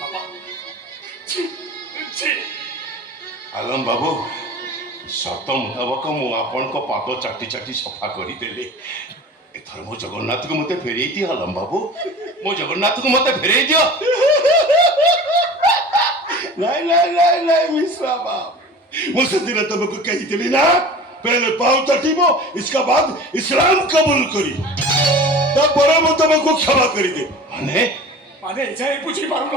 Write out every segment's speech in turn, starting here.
ବାପା ଛି ଆଲମ ବାବୁ ସତ ମୁତାବକ ମୁଁ ଆପଣଙ୍କ ପାଦ ଚାଟି ଚାଟି ସଫା କରିଦେଲି। ଏଥର ମୋ ଜଗନ୍ନାଥକୁ ମତେ ଫେରେଇ ଦିଅ ଆଲମ ବାବୁ, ମୋ ଜଗନ୍ନାଥକୁ ମତେ ଫେରେଇ ଦିଅ। ନାଇଁ ନାଇଁ ନାଇଁ ନାଇଁ ମିଶ୍ରା ବାବୁ, ମୁଁ ସେଦିନ ତମକୁ କହିଥିଲି ନା, पहले पाँव तटीबो, इसका बाद इस्लाम कबूल करी, ତାପରେ ମୁଁ ତମକୁ କ୍ଷମା କରିଦେବି। ମାନେ ଏଯାଏ ବୁଝି ପାରୁନ?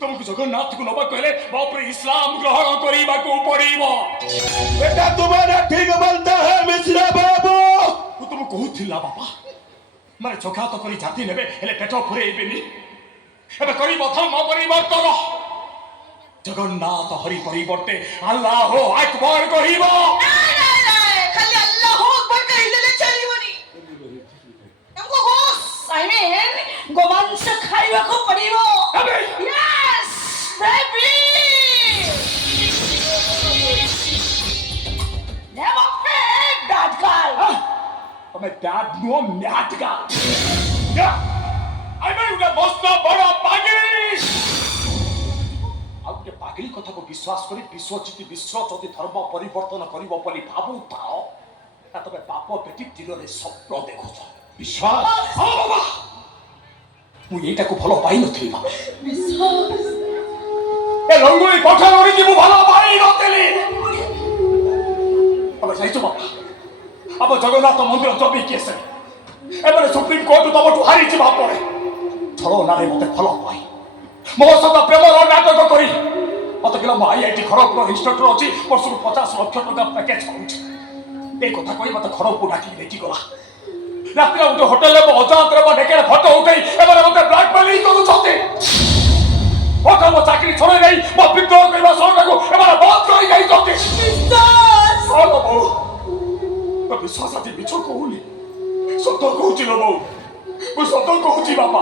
तुमको जगन्नाथ को नबा कहले बाप रे इस्लाम ग्रहण କରିବାକୁ ପଡିବ। बेटा तुम्हारा ठीक बोलता है मिश्रा बाबू। ମୁଁ ତୁମକୁ କହୁଥିଲା ବାପା, ମାନେ ଜଗାତ କରି ଜାତି ନେବେ ହେଲେ ପେଟ ପୁରେଇବେନି। ଏବେ କରିବ ଧର୍ମ ପରିବର୍ତ୍ତନ। ଜଗନ୍ନାଥ ହରି ପରିବର୍ତ୍ତେ ଆଲ୍ଲାହ ଆକବର କହିବ। ଖାଲି ଆଲ୍ଲାହ ଆକବର କହିଦେଲେ ଚଳିବନି। ଆମକୁ ହୋସ୍ ଆଇ ମିନ୍ ଗୋମାଂସ ଖାଇବାକୁ ପଡିବ। Yes baby. Never fake bad girl. ତମେ ବ୍ୟାଡ୍ ନୁହଁ ମ୍ୟାଡ୍ ଗାର୍ଲ। ଆଇ ମିନ୍ ଗୋଟେ ମସ୍ତ ବଡ଼ ପାଗିଳି। ଆଉ ଗୋଟେ ପାଗିଳି କଥାକୁ ବିଶ୍ୱାସ କରି ବିଶ୍ୱଜିତ ମିଶ୍ର ଯଦି ଧର୍ମ ପରିବର୍ତ୍ତନ କରିବ ବୋଲି ଭାବୁଥାଅ, ତମେ ବାପ ବେଟି ତୀରରେ ସ୍ୱପ୍ନ ଦେଖୁଛ। विश्वास ହଁ ବାବା, ମୁଁ ଏଇଟାକୁ ଭଲ ପାଇନଥିଲି ବାବା। ଏ ଲଙ୍ଗୁଳି ପଠାଣ କି ମୁଁ ଭଲ ପାଇନଥିଲି। ତମେ ଯାଇଛ ବାପା, ଆମ ଜଗନ୍ନାଥ ମନ୍ଦିର ଜମି କେସ୍ ଏମାନେ ସୁପ୍ରିମ କୋର୍ଟ ତମଠୁ ହାରିଯିବା ପରେ ଛଳନାରେ ମତେ ଭଲ ପାଇ ମୋ ସହିତ ପ୍ରେମର ନାଟକ କରି ମତେ କହିଲା ମୁଁ IIT ଖଡ଼ଗପୁର ଇନଷ୍ଟ୍ରକ୍ଟର ଅଛି, ବର୍ଷକୁ 50 ଲକ୍ଷ ଟଙ୍କା ପ୍ୟାକେଜ ପାଉଛି। এই কথা কই মতো খড়গপুর ডাকি ନେଇକି ଗଲା। ରାତିରେ ଗୋଟେ ହୋଟେଲରେ ମୋ ଅଜାଣତରେ ମୋ ଡେକେରେ ଫଟୋ ଉଠେଇ ଏମାନେ ମତେ ବ୍ଲାକମେଲିଂ କରୁଛନ୍ତି। ମୋ ଚାକିରି ଛଡ଼େଇ ନେଇ ମୋ ବିଦ୍ରୋହ କରିବା ସରକାରକୁ ଏମାନେ ବନ୍ଦ କରି ଯାଇଛନ୍ତି। ବିଶ୍ୱାସ ଆଜି ମିଛ କହୁନି, ସତ କହୁଛି ଲୋ ବୋଉ, ମୁଁ ସତ କହୁଛି ବାପା।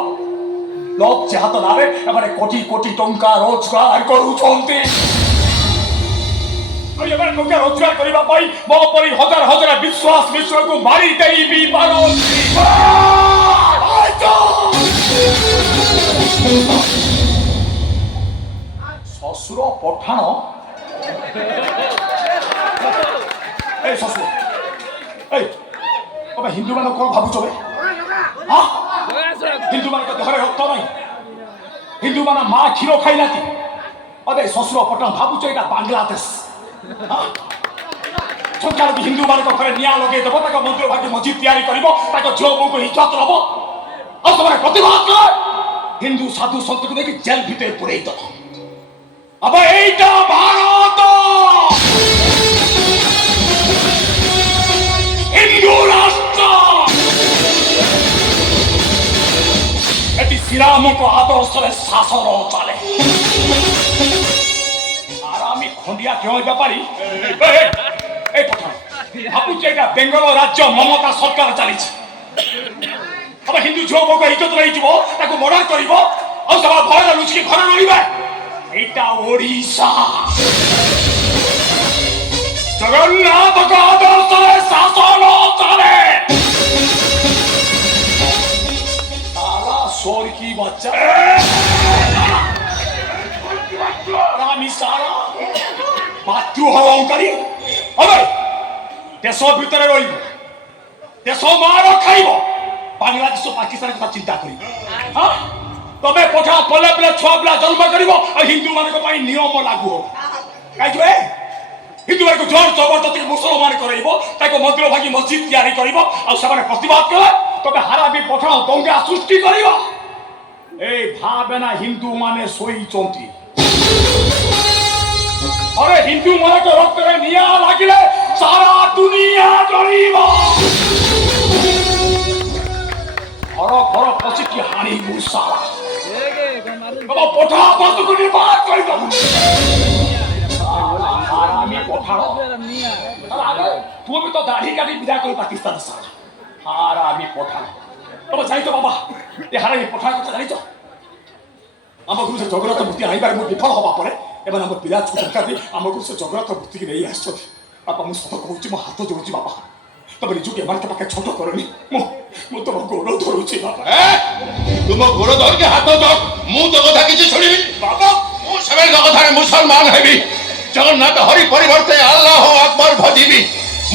ଲୋକ ଯାହା ତ ନାଁରେ ଏମାନେ କୋଟି କୋଟି ଟଙ୍କା ରୋଜଗାର କରୁଛନ୍ତି। ଏମାନେ ଟଙ୍କା ରୋଜଗାର କରିବା ପାଇଁ ମୋ ପରି ହଜାର ହଜାର ବିଶ୍ୱାସ ମିଶ୍ରକୁ ମାରି ଦେଇ ବି ପାରନ୍ତି। ଶ୍ୱଶୁର ପଠାଣ ଏ ଶ୍ୱଶୁର এই তবে হিন্দু মানে কোন ভাবুছ বে? হিন্দু মানে দেহরে রক্ত নাই, হিন্দু মানে মা ক্ষীর খাই নাকি? অবে শ্বশুর পটন ভাবুছ এটা বাংলাদেশ। ସଂଖ୍ୟାଲଘୁ ହିନ୍ଦୁମାନଙ୍କ ଘରେ ନିଆଁ ଲଗେଇ ଦେବ, ତାଙ୍କ ମନ୍ଦିର ଭାଙ୍ଗି ମସ୍ଜିଦ୍ ତିଆରି କରିବ, ତାଙ୍କ ଝିଅ ବୋଉଙ୍କୁ ଇଜ୍ଜତ ଦେବ, ଆଉ ସେମାନେ ପ୍ରତିବାଦ କର ହିନ୍ଦୁ ସାଧୁ ସନ୍ତକୁ ନେଇକି ଜେଲ ଭିତରେ ପୁରେଇ ଦେବ। अब এইটা ভারত হিন্দু রাষ্ট্র। এটি শ্রীরামଙ୍କ আদর্শରେ শাসন চালে। আর আমি খন্ডিয়া কেউ ব্যাপারী এই কথা ভাবুছি এটা বেঙ্গল রাজ্য মমতা সরকার চালিছে। আবার হিন্দু ঝিও বউকে ইজ্জত নেইଯିବ, তাকে মর্ডর করিব, ଆଉ ସେମାନେ ଭୟରେ ଲୁଚିକି ଘରେ ରହିବେ। এইটা ওড়িশা। জগন্নাথଙ୍କ ଆଦର୍ଶରେ ଶାସନ ଚାଲେ। साला शोर की बच्चा रामी साला मातृ हलंकारी। अबे देश ভিতরে রইব, দেশ মার খাইব, বাংলাদেশ ও পাকিস্তান কথা চিন্তা করিব। হ্যাঁ তবে পঠা পলে পলে ছুয়া পিলা জন্ম করিব আর হিন্দু ମାନଙ୍କ ପାଇଁ নিয়ମ লাগু ହେବ। କାହିଁକି ବେ ହିନ୍ଦୁ ମାନଙ୍କୁ ଜୋର ଜବରଦସ୍ତି ମୁସଲମାନ କରାଇବ, ତାଙ୍କ ମନ୍ଦିର ଭାଙ୍ଗି ମସ୍ଜିଦ୍ ତିଆରି କରିବ, ଆଉ ସେମାନେ ପ୍ରତିବାଦ କଲେ ତବେ ହାରାବି ପଠାଣ ଦଙ୍ଗା ସୃଷ୍ଟି କରିବ। এই ଭାବେ ନା ହିନ୍ଦୁ ମାନେ ଶୋଇଛନ୍ତି। अरे हिंदू मान के रक्त में निया लागिले सारा दुनिया जलिब। घर घर पशिकी हाणी मुसाला बाबा पठा बस्तु को निर्माण कर दो। हारामी पठाओ तू भी तो दाढ़ी काटी विदा कर पाकिस्तान साला हारामी पठाओ। तब जाई तो बाबा ये हारामी पठाओ को जानी तो आम गुरु से जगन्नाथ मूर्ति आईबार मु विफल हवा पड़े एवं आम पिलाज को टंका दी आम गुरु से जगन्नाथ मूर्ति की नहीं आस बापा मुझे सत कहूँ मो हाथ जोड़ुची बापा ତମେ ନିଜକୁ ଏମାନଙ୍କ ପାଖେ ଛୋଟ କରନି। ମୁଁ ତମ ଗୋଡ଼ ଧରୁଛି ବାବା। ତୁମ ଗୋଡ଼ ଧରିକି ହାତ ଧର, ମୁଁ ତୋ କଥା କିଛି ଶୁଣିବି। ବାବା ମୁଁ ସେମାନଙ୍କ କଥାରେ ମୁସଲମାନ ହେବି। ଜଗନ୍ନାଥ ହରି ପରିବର୍ତ୍ତେ ଆଲ୍ଲାହ আকবর ଭଜିବି।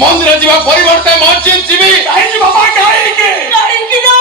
ମନ୍ଦିର ଯିବା ପରିବର୍ତ୍ତେ ମସଜିଦ୍ ଯିବି। କାହିଁକି ବାବା କାହିଁକି? କାହିଁକି ନା